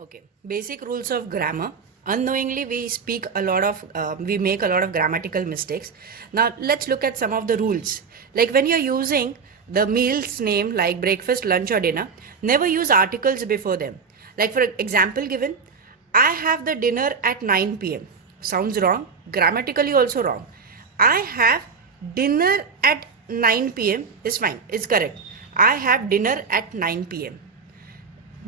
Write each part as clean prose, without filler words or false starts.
Okay, basic rules of grammar. Unknowingly, we make a lot of grammatical mistakes. Now, let's look at some of the rules. Like when you're using the meal's name like breakfast, lunch, or dinner, never use articles before them. Like for example given, I have the dinner at 9 p.m. Sounds wrong, grammatically also wrong. I have dinner at 9 p.m. is fine, it's correct. I have dinner at 9 p.m.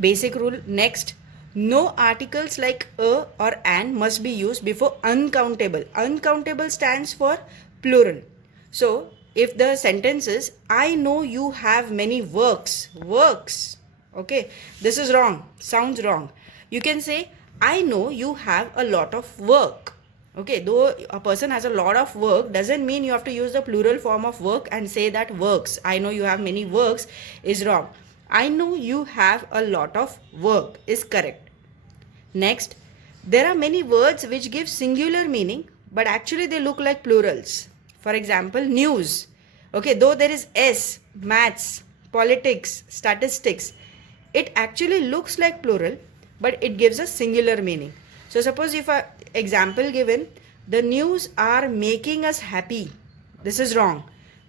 Basic rule. Next, no articles like a or an must be used before uncountable. Uncountable stands for plural. So, if the sentence is, I know you have many works. Works. Okay, this is wrong. Sounds wrong. You can say, I know you have a lot of work. Okay, though a person has a lot of work doesn't mean you have to use the plural form of work and say that works. I know you have many works is wrong. I know you have a lot of work is correct. Next, there are many words which give singular meaning but actually they look like plurals. For example, news. Okay, though there is S, maths, politics, statistics, it actually looks like plural but it gives a singular meaning. So suppose if a example given, the news are making us happy. This is wrong.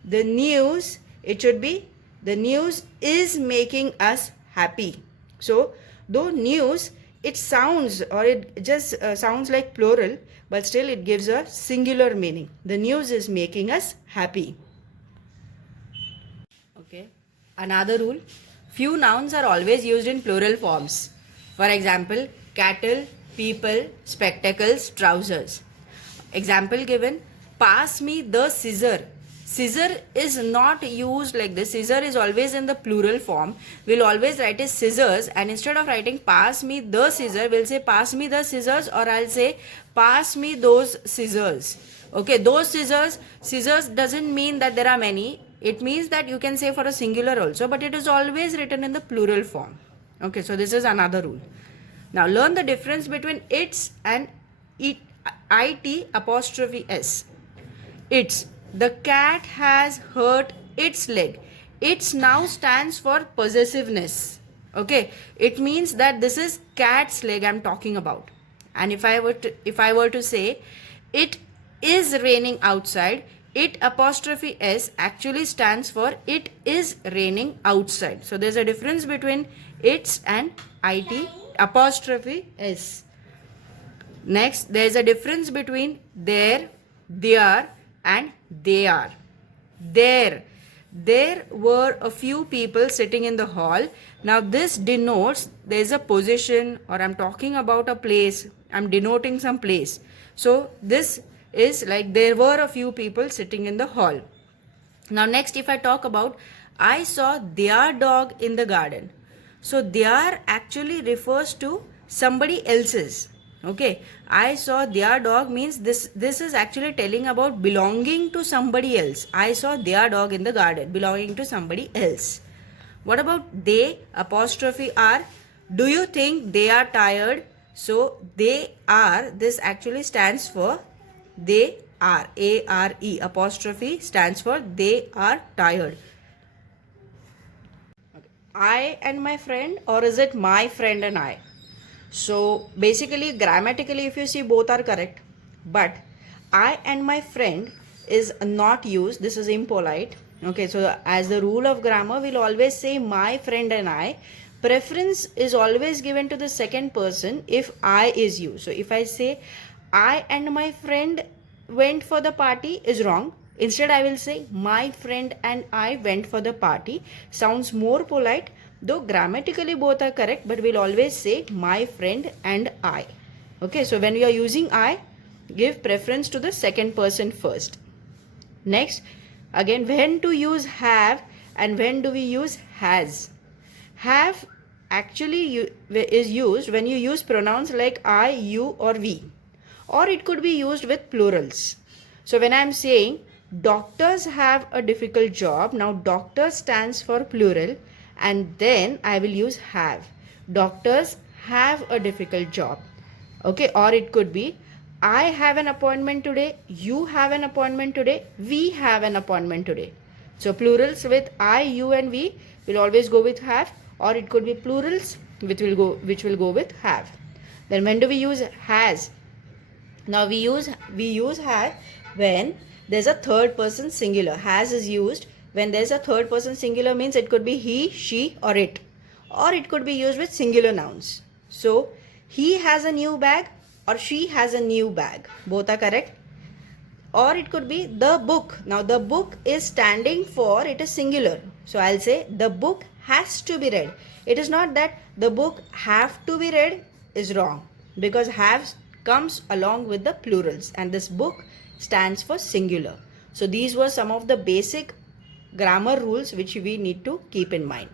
The news, it should be the news is making us happy. So though news, it sounds or it just sounds like plural, but still it gives a singular meaning. The news is making us happy. Okay. Another rule, few nouns are always used in plural forms. For example, cattle, people, spectacles, trousers. Example given, pass me the scissor. Scissor is not used like this. Scissor is always in the plural form. We'll always write as scissors, and instead of writing pass me the scissor, we'll say pass me the scissors, or I'll say pass me those scissors. Okay, those scissors. Scissors doesn't mean that there are many. It means that you can say for a singular also, but it is always written in the plural form. Okay, so this is another rule. Now learn the difference between its and it apostrophe s. Its. The cat has hurt its leg. Its now stands for possessiveness. Okay, it means that this is cat's leg I'm talking about. And if I were to say it is raining outside, it apostrophe s actually stands for it is raining outside. So there's a difference between its and it apostrophe s. Next, there is a difference between there, their, and they are. There were a few people sitting in the hall. Now this denotes there is a position, or I'm talking about a place. I'm denoting some place. So this is like there were a few people sitting in the hall. Now next, if I talk about I saw their dog in the garden. So their actually refers to somebody else's. Okay, I saw their dog means this is actually telling about belonging to somebody else. I saw their dog in the garden, belonging to somebody else. What about they apostrophe are? Do you think they are tired? So they are, this actually stands for they are. A-R-E apostrophe stands for they are tired. Okay. I and my friend, or is it my friend and I? So basically, grammatically, if you see, both are correct, but I and my friend is not used. This is impolite. Okay, so as the rule of grammar, we'll always say my friend and I. Preference is always given to the second person if I is used. So if I say I and my friend went for the party is wrong. Instead, I will say my friend and I went for the party. Sounds more polite. Though grammatically both are correct, but we'll always say my friend and I. Okay, so when we are using I, give preference to the second person first. Next, again, when to use have and when do we use has. Have actually is used when you use pronouns like I, you, or we. Or it could be used with plurals. So when I'm saying doctors have a difficult job, now doctor stands for plural, and then I will use have. Doctors have a difficult job. Okay, or it could be I have an appointment today, you have an appointment today, we have an appointment today. So plurals with I, you, and we will always go with have, or it could be plurals which will go with have. Then when do we use has? Now we use have when there's a third person singular. Has is used when there's a third person singular, means it could be he, she, or it could be used with singular nouns. So he has a new bag or she has a new bag. Both are correct. Or it could be the book. Now the book is standing for, it is singular. So I'll say the book has to be read. It is not that the book have to be read is wrong, because have comes along with the plurals and this book stands for singular. So these were some of the basic grammar rules which we need to keep in mind.